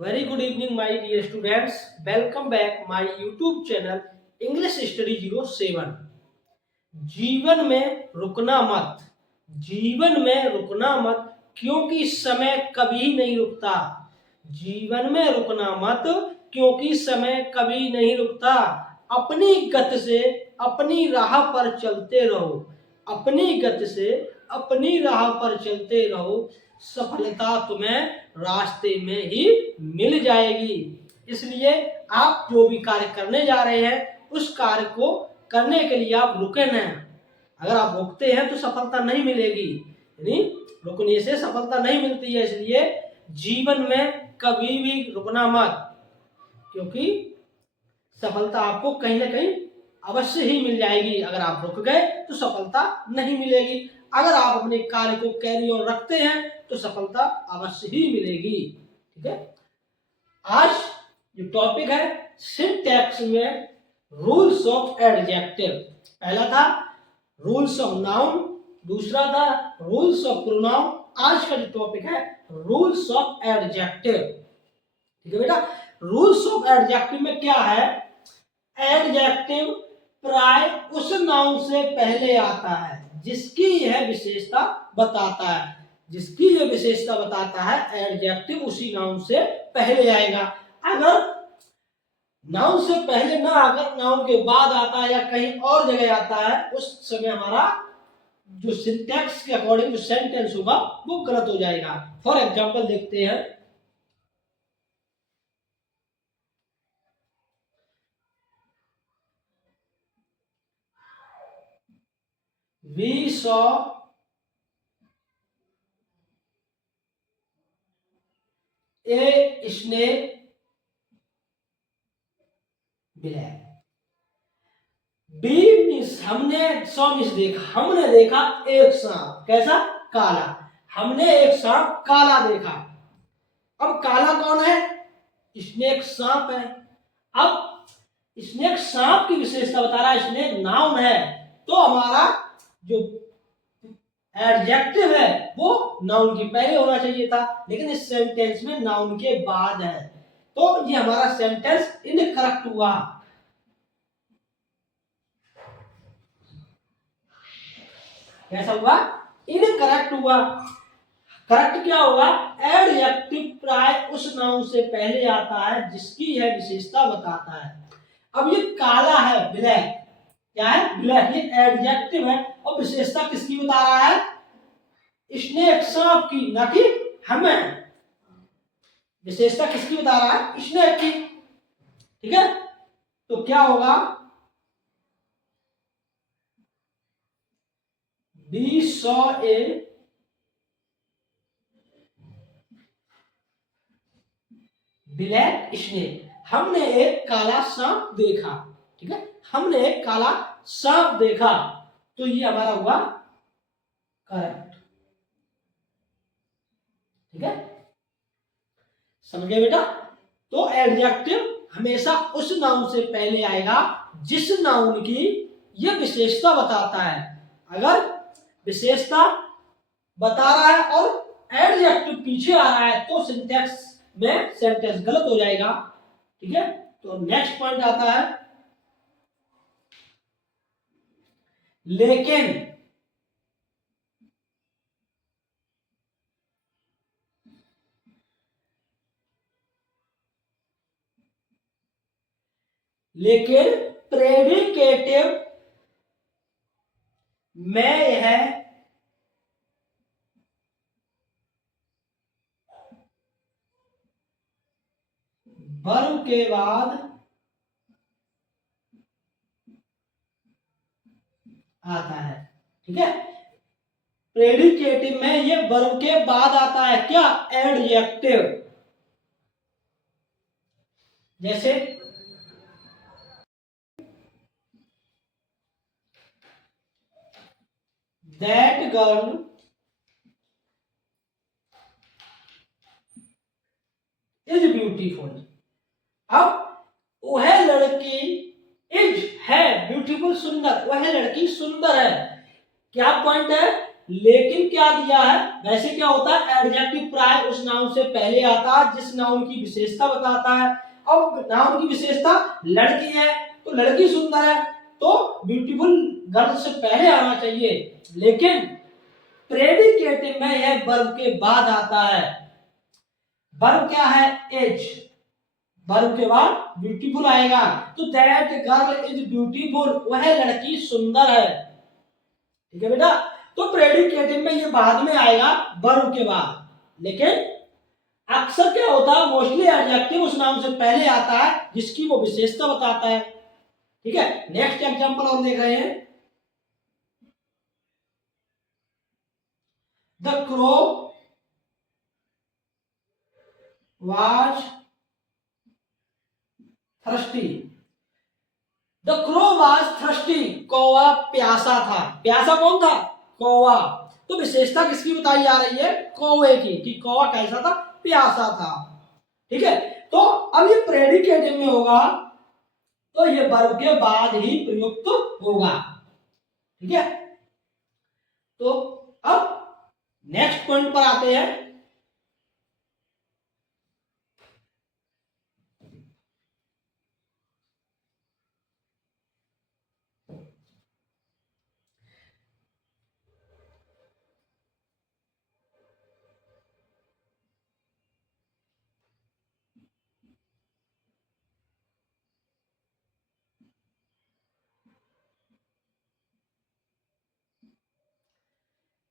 Very good evening, my dear students. Welcome back my YouTube channel English Study 07. जीवन में रुकना मत, जीवन में रुकना मत, क्योंकि समय कभी नहीं रुकता। जीवन में रुकना मत, क्योंकि समय कभी नहीं रुकता। अपनी गति से अपनी राह पर चलते रहो, अपनी गति से अपनी राह पर चलते रहो, सफलता तुम्हें रास्ते में ही मिल जाएगी। इसलिए आप जो भी कार्य करने जा रहे हैं उस कार्य को करने के लिए आप रुके न। अगर आप रुकते हैं तो सफलता नहीं मिलेगी, यानी रुकने से सफलता नहीं मिलती है। इसलिए जीवन में कभी भी रुकना मत, क्योंकि सफलता आपको कहीं ना कहीं अवश्य ही मिल जाएगी। अगर आप रुक गए तो सफलता नहीं मिलेगी। अगर आप अपने कार्य को कैरी ऑन रखते हैं तो सफलता अवश्य ही मिलेगी। ठीक है, आज जो टॉपिक है सिंटैक्स में रूल्स ऑफ एडजेक्टिव। पहला था रूल्स ऑफ नाउन, दूसरा था रूल्स ऑफ प्रोनाउन। आज का जो टॉपिक है रूल्स ऑफ एडजेक्टिव। ठीक है बेटा, रूल्स ऑफ एडजेक्टिव में क्या है? एडजेक्टिव प्राय उस नाउन से पहले आता है जिसकी यह विशेषता बताता है। जिसकी यह विशेषता बताता है एडजेक्टिव उसी नाउन से पहले आएगा। अगर नाउन से पहले ना आकर नाउन के बाद आता है या कहीं और जगह आता है, उस समय हमारा जो सिंटैक्स के अकॉर्डिंग जो सेंटेंस होगा वो गलत हो जाएगा। फॉर एग्जांपल देखते हैं, We saw a snake black. B means हमने, सौ मीन्स देखा, हमने देखा एक सांप। कैसा? काला। हमने एक सांप काला देखा। अब काला कौन है? स्नेक सांप है। अब स्नेक सांप की विशेषता बता रहा है, स्नेक नाउन है, तो हमारा जो एडजेक्टिव है वो नाउन के पहले होना चाहिए था, लेकिन इस सेंटेंस में नाउन के बाद है, तो ये हमारा सेंटेंस इनकरेक्ट हुआ। कैसा हुआ? इनकरेक्ट हुआ। करेक्ट क्या होगा? एडजेक्टिव प्राय उस नाउन से पहले आता है जिसकी यह विशेषता बताता है। अब ये काला है, ब्लैक। क्या है? ब्लैक। ये एडजेक्टिव है और विशेषता किसकी बता रहा है? स्नेक सांप की, ना कि हमें। विशेषता किसकी बता रहा है? स्नेक की। ठीक है, तो क्या होगा? We saw a black snake. हमने एक काला सांप देखा। ठीक है, हमने एक काला सांप देखा, तो ये हमारा हुआ करेक्ट। ठीक है, समझे बेटा? तो एडजेक्टिव हमेशा उस नाउन से पहले आएगा जिस नाउन की यह विशेषता बताता है। अगर विशेषता बता रहा है और एडजेक्टिव पीछे आ रहा है तो सिंटैक्स में सेंटेंस गलत हो जाएगा। ठीक है, तो नेक्स्ट पॉइंट आता है लेकिन। लेकिन प्रेडिकेटिव में यह वर्ब के बाद आता है। ठीक है, प्रेडिकेटिव में ये वर्ब के बाद आता है। क्या? एडजेक्टिव। जैसे दैट गर्ल इज ब्यूटीफुल। अब वह लड़की इज है ब्यूटीफुल, सुंदर। वह लड़की सुंदर है। क्या पॉइंट है? लेकिन क्या दिया है? वैसे क्या होता है? एडजेक्टिव प्राय उस उस नाउन से पहले आता है जिस नाउन की विशेषता बताता है। अब नाउन की विशेषता लड़की है तो लड़की सुंदर है तो ब्यूटीफुल गर्ल से पहले आना चाहिए, लेकिन प्रेडिकेटिव में यह वर्ब के बाद आता है। वर्ब क्या है? एज। वर्ब के बाद ब्यूटीफुल आएगा, तो दैट गर्ल इज ब्यूटीफुल, वह लड़की सुंदर है। ठीक है बेटा, तो प्रेडिकेटिव में ये बाद में आएगा वर्ब के बाद, लेकिन अक्सर क्या होता है, मोस्टली एडजेक्टिव उस नाम से पहले आता है जिसकी वो विशेषता बताता है। ठीक है, नेक्स्ट एग्जांपल और देख रहे हैं। The crow was thirsty. The crow was thirsty, कौवा प्यासा था। प्यासा कौन था? कौवा। तो विशेषता किसकी बताई जा रही है? कौवे की, कि कौवा कैसा था? प्यासा था। ठीक है, तो अब ये प्रेडिकेटिव में होगा तो ये वर्ब के बाद ही प्रयुक्त होगा। ठीक है, तो अब नेक्स्ट पॉइंट पर आते हैं।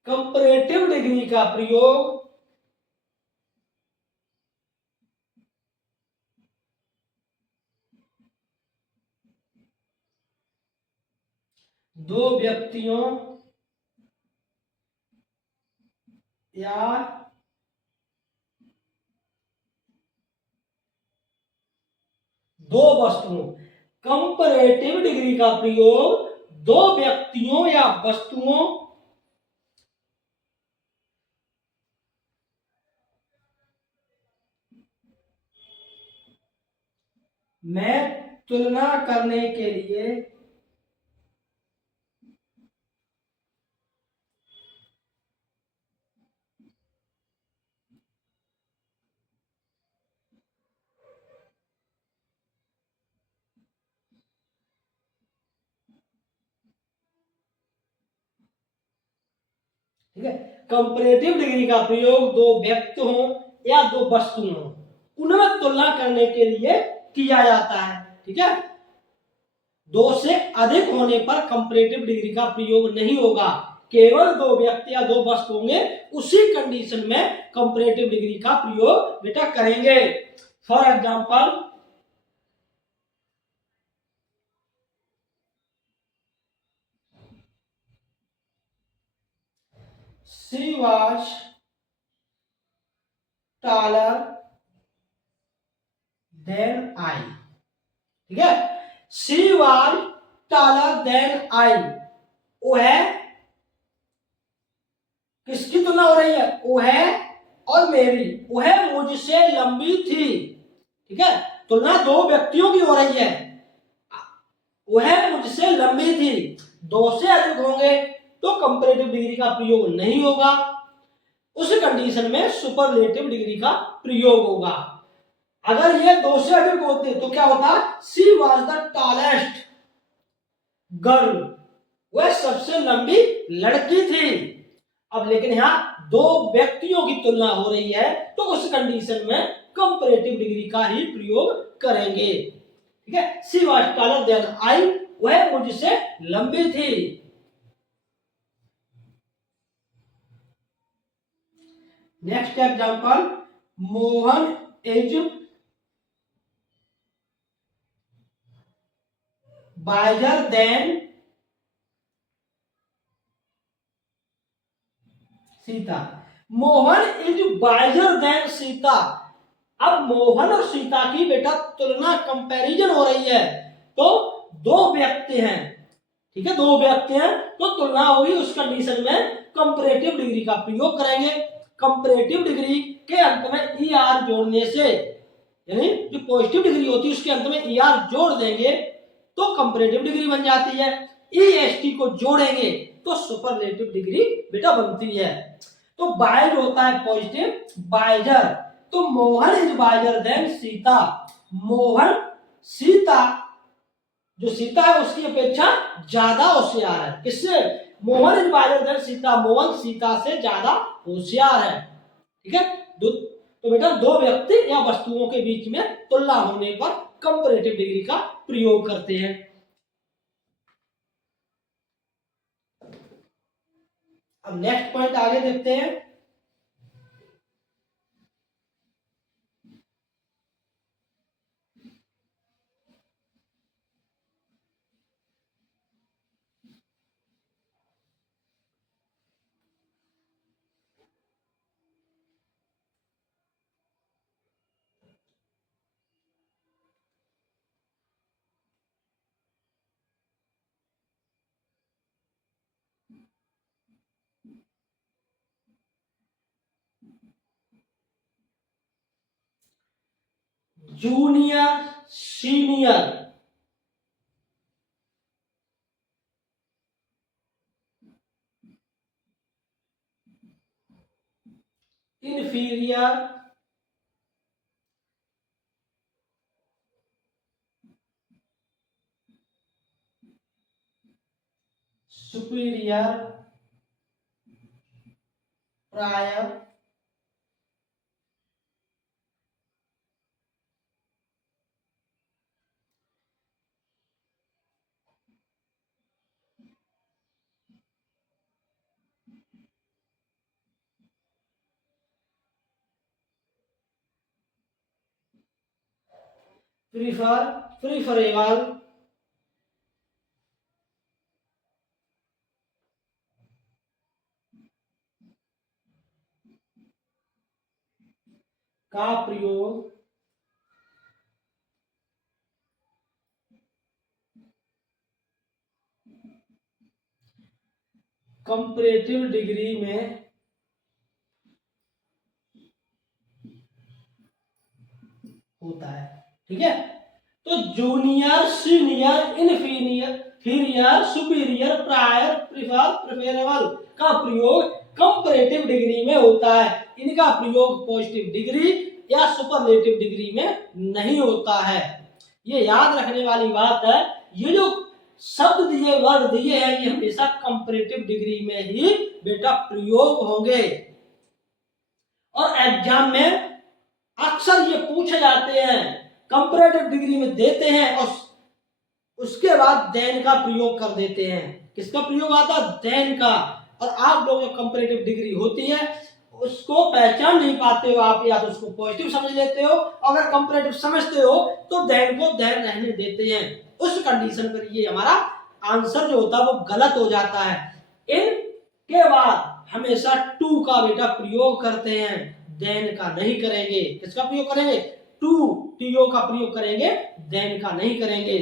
कंपैरेटिव डिग्री का प्रयोग दो व्यक्तियों या दो वस्तुओं। कंपैरेटिव डिग्री का प्रयोग दो व्यक्तियों या वस्तुओं में तुलना करने के लिए ठीक है, कंपैरेटिव डिग्री का प्रयोग दो व्यक्ति हों या दो वस्तु हों, उनमें तुलना करने के लिए किया जाता है। ठीक है, दो से अधिक होने पर कंपैरेटिव डिग्री का प्रयोग नहीं होगा, केवल दो व्यक्ति या दो वस्तु होंगे, उसी कंडीशन में कंपैरेटिव डिग्री का प्रयोग बेटा करेंगे। For example, she was taller than I। ठीक है, she was taller than I, वह किसकी तुलना हो रही है? वह और मेरी, वह मुझसे लंबी थी। ठीक है, तुलना दो व्यक्तियों की हो रही है, वह मुझसे लंबी थी। दो से अधिक होंगे तो कंपैरेटिव डिग्री का प्रयोग नहीं होगा, उस कंडीशन में सुपरलेटिव डिग्री का प्रयोग होगा। अगर ये दो से अधिक होते तो क्या होता? सी वॉज द टॉलेस्ट गर्ल, वह सबसे लंबी लड़की थी। अब लेकिन यहां दो व्यक्तियों की तुलना हो रही है तो उस कंडीशन में कंपैरेटिव डिग्री का ही प्रयोग करेंगे। ठीक है, सी वॉज टॉलर देन आई, वह मुझसे लंबी थी। Next example, Mohan is visor then Sita. Mohan is visor then Sita. अब मोहन और सीता की बेटा तुलना, कंपैरिजन हो रही है, तो दो व्यक्ति हैं। ठीक है, दो व्यक्ति हैं तो तुलना होगी, उस कंडीशन में कंपैरेटिव डिग्री का प्रयोग करेंगे। कंपैरेटिव डिग्री के अंत में ई आर जोड़ने से, यानी जो पॉजिटिव डिग्री होती है उसके अंत में ई आर जोड़ देंगे तो कंपैरेटिव डिग्री बन जाती है। ई एस टी को जोड़ेंगे तो सुपरलेटिव डिग्री बेटा बनती है। तो बाय जो होता है पॉजिटिव वाइजर, तो Mohan is visor then Sita. Mohan Sita, जो सीता है उसकी अपेक्षा ज्यादा होशियार है। किससे? Mohan is visor then Sita, Mohan Sita से ज्यादा होशियार है। ठीक है, तो बेटा दो व्यक्ति या वस्तुओं के बीच में तुलना होने पर कंपैरेटिव डिग्री का प्रयोग करते हैं। अब नेक्स्ट पॉइंट आगे देखते हैं। Junior senior, inferior, superior, prior, prefer, preferable, का प्रयोग कंपैरेटिव डिग्री में होता है। ठीक है, तो जूनियर सीनियर इनफीरियर फीरियर सुपीरियर प्रायर प्रीफर प्रेफरेबल का प्रयोग कंपैरेटिव डिग्री में होता है। इनका प्रयोग पॉजिटिव डिग्री या सुपरलेटिव डिग्री में नहीं होता है। ये याद रखने वाली बात है, ये जो शब्द दिए वर्ड दिए हैं ये हमेशा कंपैरेटिव डिग्री में ही बेटा प्रयोग होंगे। और एग्जाम में अक्सर ये पूछे जाते हैं, कंपैरेटिव डिग्री में देते हैं और उसके बाद देन का प्रयोग कर देते हैं। किसका प्रयोग आता है? देन का। और आप लोगों की कंपैरेटिव डिग्री होती है उसको पहचान नहीं पाते हो आप, या तो उसको पॉजिटिव समझ लेते हो, अगर कंपैरेटिव समझते हो तो देन को देन रहने देते हैं। उस कंडीशन पर ये हमारा आंसर जो होता है वो गलत हो जाता है। इनके बाद हमेशा टू का बेटा प्रयोग करते हैं, देन का नहीं करेंगे। किसका प्रयोग करेंगे? टू, टीओ का प्रयोग करेंगे, देन का नहीं करेंगे।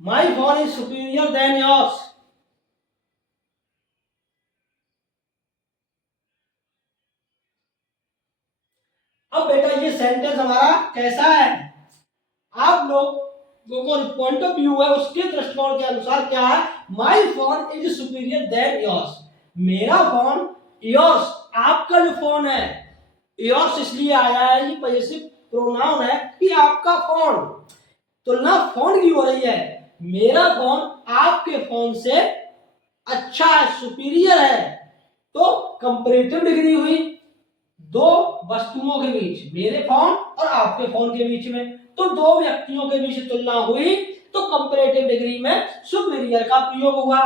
My phone is superior than yours. अब बेटा ये सेंटेंस हमारा कैसा है? आप लोगों को पॉइंट ऑफ व्यू है उसके दृष्टिकोण के अनुसार क्या है? My phone is superior than yours. मेरा फोन, योर्स आपका जो फोन है, योर्स इसलिए आया है, ये पॉजेसिव प्रोनाउन है कि आपका फोन, तुलना फोन की हो रही है। मेरा फोन आपके फोन से अच्छा है, सुपीरियर है, तो कंपैरेटिव डिग्री हुई दो वस्तुओं के बीच, मेरे फोन और आपके फोन के बीच में, तो दो व्यक्तियों के बीच तुलना हुई तो कंपैरेटिव डिग्री में सुपीरियर का प्रयोग हुआ।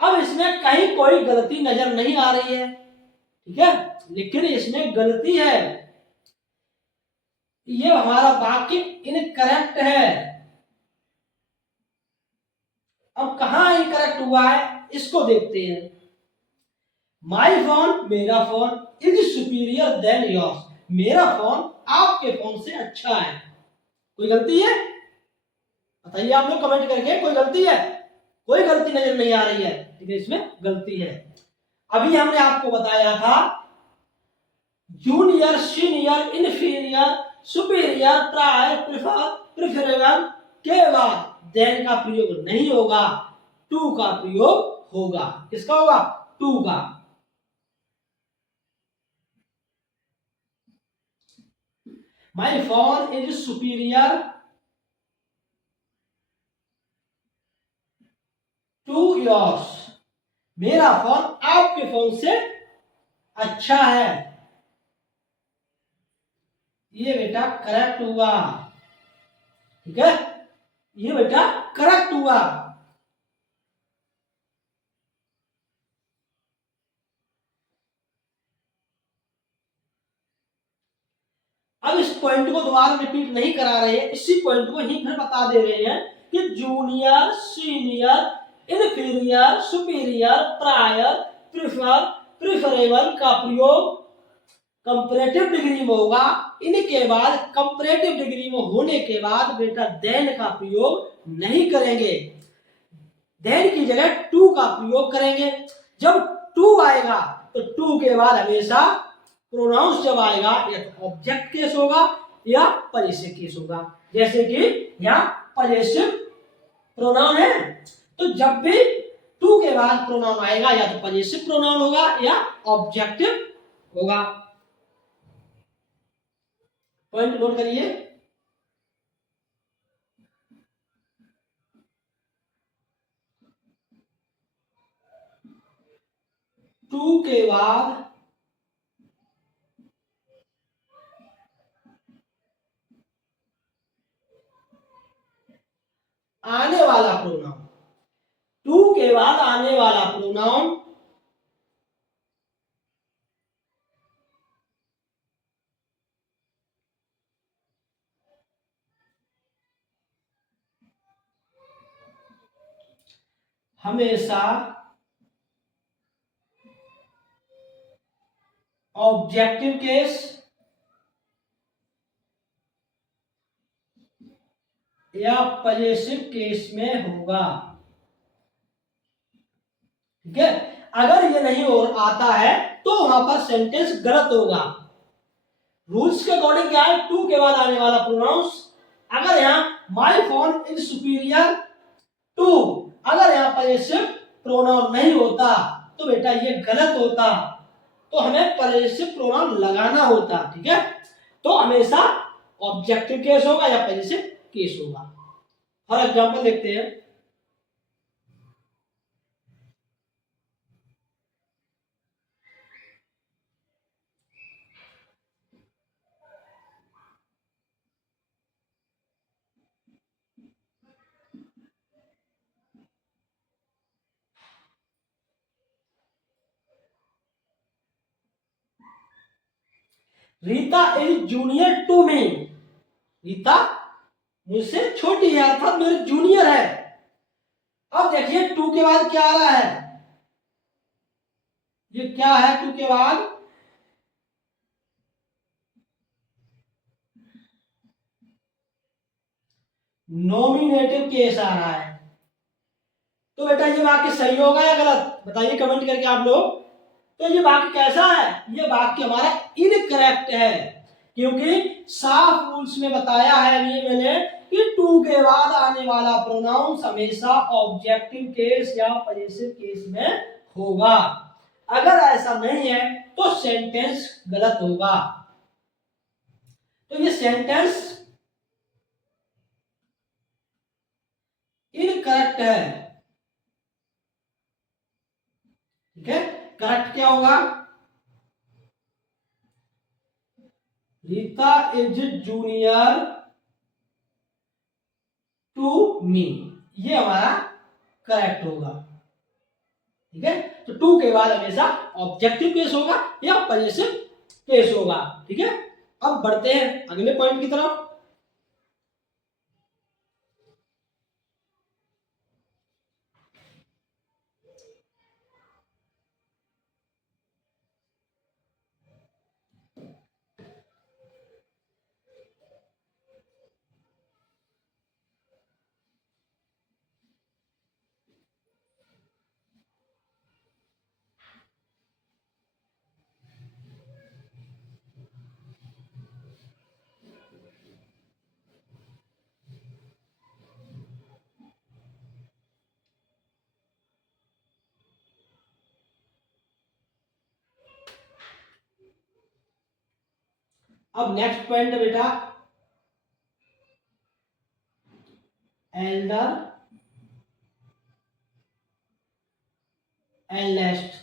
अब इसमें कहीं कोई गलती नजर नहीं आ रही है, ठीक है, लेकिन इसमें गलती है, ये हमारा वाक्य इनकरेक्ट है। अब कहां इनकरेक्ट हुआ है इसको देखते हैं। माई फोन, मेरा phone is superior than yours, मेरा फोन आपके फोन से अच्छा है। कोई गलती है? बताइए आप लोग कमेंट करके, कोई गलती है? कोई गलती नजर नहीं आ रही है, ठीक है, इसमें गलती है। अभी हमने आपको बताया था junior, senior, inferior, superior, try, prefer, preferable के बाद देन का प्रयोग नहीं होगा, टू का प्रयोग होगा। किसका होगा? टू का। My phone is superior to yours. मेरा फोन आपके फोन से अच्छा है। ये बेटा करेक्ट हुआ, ठीक है, ये बेटा करेक्ट हुआ। अब इस पॉइंट को दोबारा रिपीट नहीं करा रहे हैं, इसी पॉइंट को ही फिर बता दे रहे हैं कि junior, senior, inferior, superior, prior, prefer, preferable का प्रयोग कंपैरेटिव डिग्री में होगा। इनके बाद कंपैरेटिव डिग्री में होने के बाद बेटा देन का प्रयोग नहीं करेंगे, देन की जगह टू का प्रयोग करेंगे। जब टू आएगा तो टू के बाद हमेशा प्रोनाउंस जब आएगा या तो ऑब्जेक्ट केस होगा या पजेसिव केस होगा। जैसे कि यहाँ पजेसिव प्रोनाउन है, तो जब भी टू के बाद प्रोनाउन आएगा या तो पजेसिव प्रोनाउन होगा या ऑब्जेक्टिव होगा। पॉइंट नोट करिए। टू के बाद आने वाला प्रोनाउन, टू के बाद आने वाला प्रोनाउन हमेशा ऑब्जेक्टिव केस या पजेसिव केस में होगा, ठीक है। अगर ये नहीं और आता है तो वहां पर सेंटेंस गलत होगा। रूल्स के अकॉर्डिंग क्या है? टू के बाद आने वाला प्रोनाउंस, अगर यहाँ my phone is superior to, अगर यहाँ पजेसिव प्रोनाउन नहीं होता तो बेटा ये गलत होता, तो हमें पजेसिव प्रोनाउन लगाना होता, ठीक है। तो हमेशा ऑब्जेक्टिव केस होगा या पजेसिव केस होगा। फॉर एग्जांपल देखते हैं। Rita is junior to me, Rita मुझसे छोटी है अर्थात मेरे जूनियर है। अब देखिए टू के बाद क्या आ रहा है, ये क्या है? टू के बाद नॉमिनेटिव केस आ रहा है। तो बेटा ये वाक्य सही होगा या गलत? बताइए कमेंट करके आप लोग। तो ये वाक्य कैसा है? ये वाक्य हमारा इनकरेक्ट है, क्योंकि साफ रूल्स में बताया है ये मैंने कि टू के बाद आने वाला प्रोनाउंस हमेशा ऑब्जेक्टिव केस या पजेसिव केस में होगा। अगर ऐसा नहीं है तो सेंटेंस गलत होगा। तो ये सेंटेंस इनकरेक्ट है, ठीक है। करेक्ट क्या होगा? Rita is junior to me, ये हमारा करेक्ट होगा, ठीक है। तो टू के बाद हमेशा ऑब्जेक्टिव केस होगा या पजेसिव केस होगा, ठीक है। अब बढ़ते हैं अगले पॉइंट की तरफ। अब नेक्स्ट पॉइंट है बेटा एल्डर एल्डेस्ट।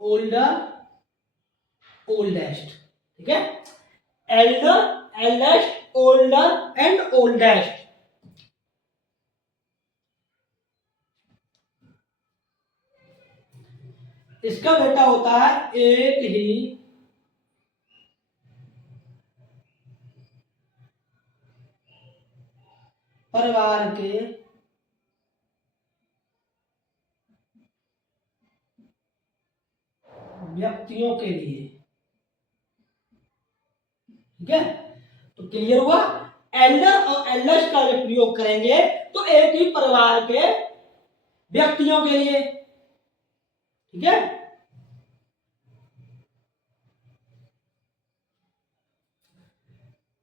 ओल्डर ओल्डेस्ट, ठीक है। Elder eldest older and oldest. इसका बेटा होता है एक ही परिवार के व्यक्तियों के लिए, ठीक है। तो क्लियर हुआ। एल्डर और एल्डेस्ट का जब प्रयोग करेंगे तो एक ही परिवार के व्यक्तियों के लिए, ठीक है।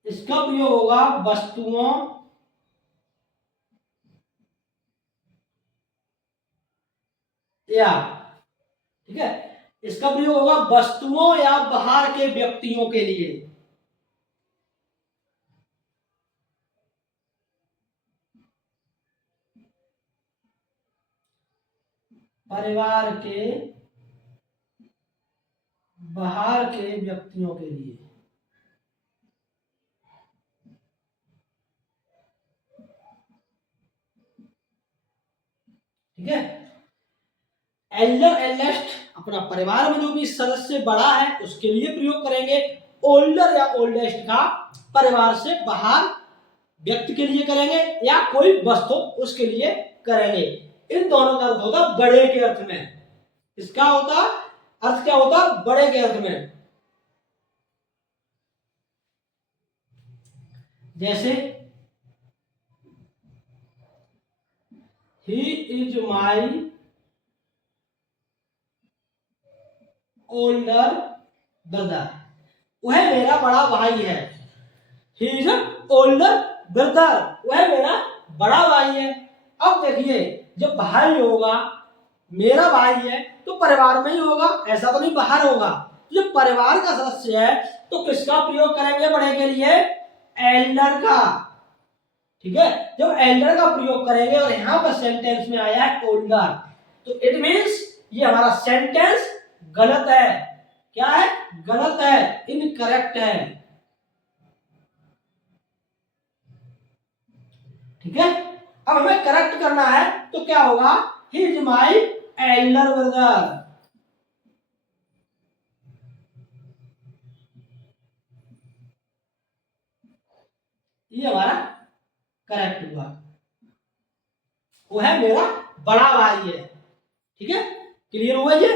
इसका प्रयोग होगा वस्तुओं या, ठीक है, इसका प्रयोग होगा वस्तुओं या बाहर के व्यक्तियों के लिए। परिवार के बाहर के व्यक्तियों के लिए, ठीक है। एल्डर एल्डेस्ट अपना परिवार में जो भी सदस्य बड़ा है उसके लिए प्रयोग करेंगे। ओल्डर या ओल्डेस्ट का परिवार से बाहर व्यक्ति के लिए करेंगे या कोई वस्तु उसके लिए करेंगे। इन दोनों का अर्थ होता बड़े के अर्थ में। इसका होता अर्थ क्या होता बड़े के अर्थ में। जैसे he is my older brother, वह मेरा बड़ा भाई है। ही इज ओल्डर ब्रदर, वह मेरा बड़ा भाई है। अब देखिए जब भाई होगा, मेरा भाई है तो परिवार में ही होगा, ऐसा तो नहीं बाहर होगा। जब परिवार का सदस्य है तो किसका प्रयोग करेंगे बड़े के लिए? एल्डर का, ठीक है। जब एल्डर का प्रयोग करेंगे और यहां पर सेंटेंस में आया है ओल्डर, तो इट मींस ये हमारा सेंटेंस गलत है। क्या है? गलत है, इनकरेक्ट है, ठीक है। अब हमें करेक्ट करना है तो क्या होगा? He is my elder brother, ये हमारा करेक्ट हुआ। वो है मेरा बड़ा भाई है, ठीक है। क्लियर हुआ? ये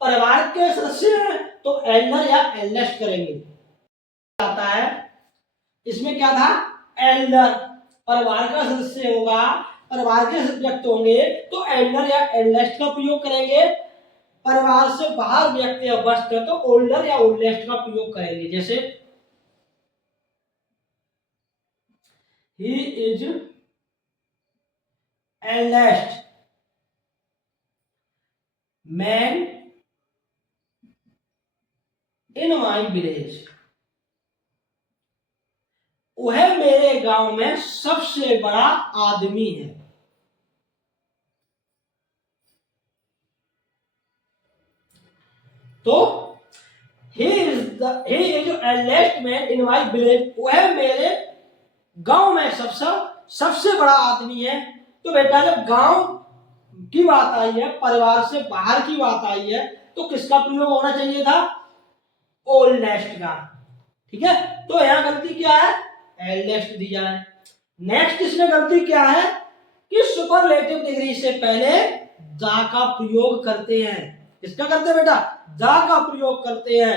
परिवार के सदस्य हैं तो एल्डर या एल्डेस्ट करेंगे। आता है इसमें क्या था? एल्डर परिवार का सदस्य होगा, परिवार के व्यक्ति होंगे तो एल्डर या एल्डेस्ट का प्रयोग करेंगे। परिवार से बाहर व्यक्ति या वस्तु है तो ओल्डर या ओल्डेस्ट का प्रयोग करेंगे। जैसे he is eldest man in my village, वह मेरे गांव में सबसे बड़ा आदमी है। तो he is eldest man in my village, वह मेरे गांव में सबसे बड़ा आदमी है। तो बेटा जब गांव की बात आई है, परिवार से बाहर की बात आई है, तो किसका प्रयोग होना चाहिए था? ओल्डेस्ट का, ठीक है। तो यहां गलती क्या है? एल्डेस्ट दिया है। नेक्स्ट इसमें गलती क्या है कि सुपरलेटिव डिग्री से पहले दा का प्रयोग करते हैं। किसका करते हैं बेटा? दा का प्रयोग करते हैं।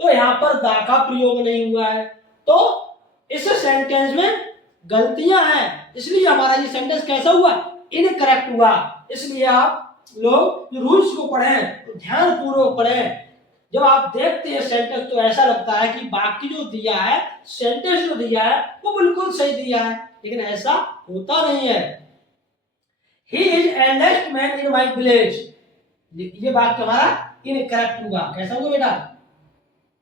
तो यहां पर दा का प्रयोग नहीं हुआ है, तो इस सेंटेंस में गलतियां हैं, इसलिए हमारा ये सेंटेंस कैसा हुआ? इनकरेक्ट हुआ। इसलिए आप लोग रूल्स को पढ़ें तो ध्यान पूर्वक पढ़ें। जब आप देखते हैं सेंटेंस तो ऐसा लगता है कि बाकी जो दिया है, सेंटेंस जो दिया है वो बिल्कुल सही दिया है, लेकिन ऐसा होता नहीं है। He is eldest man in my village, ये बात तुम्हारा इनकरेक्ट हुआ। कैसा हुआ बेटा?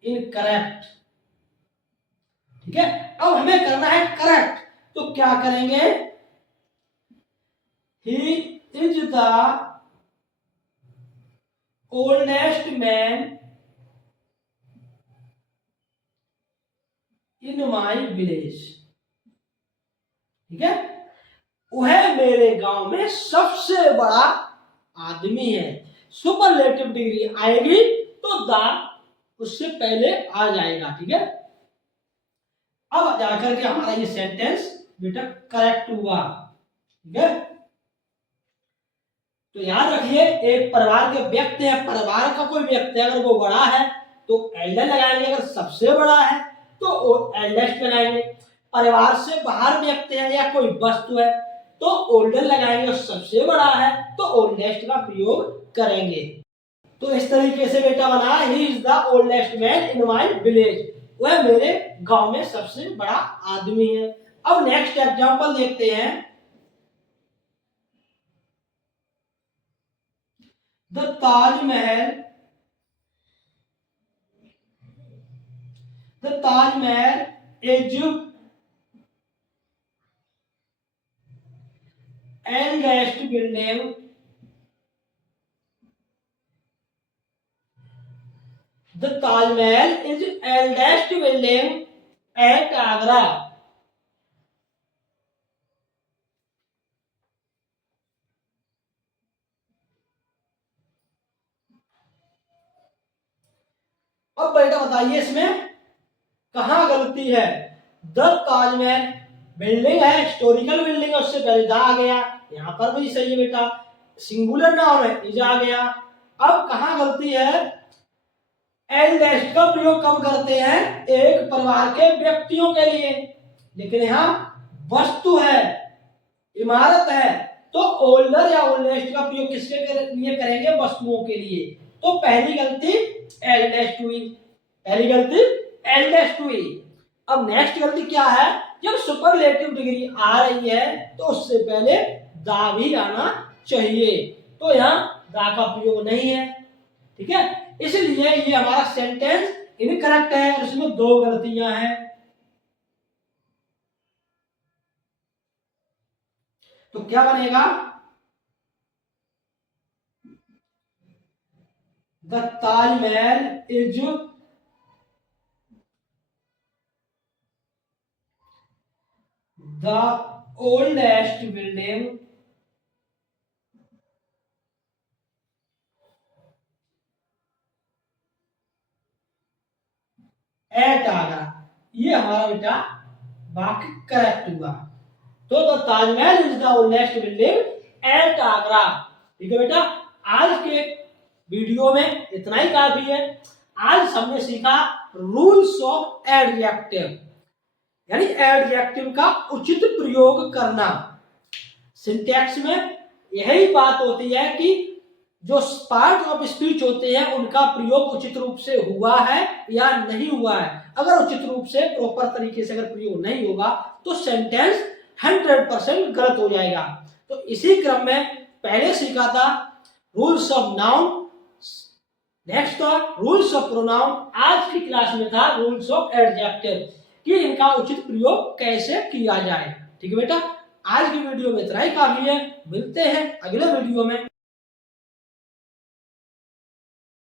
इनकरेक्ट। ठीक है, अब हमें करना है करेक्ट, तो क्या करेंगे? He is the oldest man in my village. ठीक है, वह मेरे गांव में सबसे बड़ा आदमी है। सुपरलेटिव डिग्री आएगी तो द उससे पहले आ जाएगा। ठीक है, अब जाकर के हमारा ये सेंटेंस बेटा करेक्ट हुआ। ठीक है, तो याद रखिए, एक परिवार के व्यक्ति है, परिवार का कोई व्यक्ति अगर वो बड़ा है तो एल्डर लगाएंगे, अगर सबसे बड़ा है तो एल्डेस्ट लगाएंगे। परिवार से बाहर व्यक्ति है या कोई वस्तु है तो ओल्डर लगाएंगे, और सबसे बड़ा है तो ओल्डेस्ट का प्रयोग करेंगे। तो इस तरीके से बेटा बना, he is the oldest man in my village, वह मेरे गांव में सबसे बड़ा आदमी है। अब नेक्स्ट एग्जांपल देखते हैं। The Taj Mahal is eldest building The Taj Mahal is eldest building at Agra. अब बेटा बताइए इसमें कहां गलती है? द ताजमहल बिल्डिंग है, हिस्टोरिकल बिल्डिंग है, उससे पहले द आ गया, यहां पर भी सही है बेटा, सिंगुलर नाउन है, इज आ गया। अब कहां गलती है? एल्डेस्ट का प्रयोग कब करते हैं? एक परिवार के व्यक्तियों के लिए, लेकिन यहां वस्तु है, इमारत है, तो ओल्डर या ओल्डेस्ट का प्रयोग किसके लिए करेंगे? वस्तुओं के लिए। तो पहली गलती एल्डेस्ट हुई, पहली गलती एल्डेस्ट हुई। अब नेक्स्ट गलती क्या है? जब सुपरलेटिव डिग्री आ रही है तो उससे पहले दा भी आना चाहिए, तो यहां दा का प्रयोग नहीं है। ठीक है, इसलिए ये हमारा सेंटेंस इनकरेक्ट है और इसमें दो गलतियां हैं। तो क्या बनेगा? The Taj Mahal is the oldest building at Agra. ये हमारा बेटा वाक्य करेक्ट हुआ। तो the Taj Mahal is the oldest building at Agra. ठीक है बेटा, आज के वीडियो में इतना ही काफी है। आज हमने सीखा रूल्स ऑफ एडजेक्टिव, यानी एडजेक्टिव का उचित प्रयोग करना। सिंटैक्स में यही बात होती है कि जो पार्ट ऑफ स्पीच होते हैं उनका प्रयोग उचित रूप से हुआ है या नहीं हुआ है। अगर उचित रूप से प्रॉपर तरीके से अगर प्रयोग नहीं होगा तो सेंटेंस 100% गलत हो जाएगा। तो इसी क्रम में पहले सीखा था रूल्स ऑफ नाउन, नेक्स्ट था रूल्स ऑफ प्रोनाउन, आज की क्लास में था रूल्स ऑफ एडजेक्टिव कि इनका उचित प्रयोग कैसे किया जाए। ठीक है बेटा, आज की वीडियो में इतना ही काफी है। मिलते हैं अगले वीडियो में।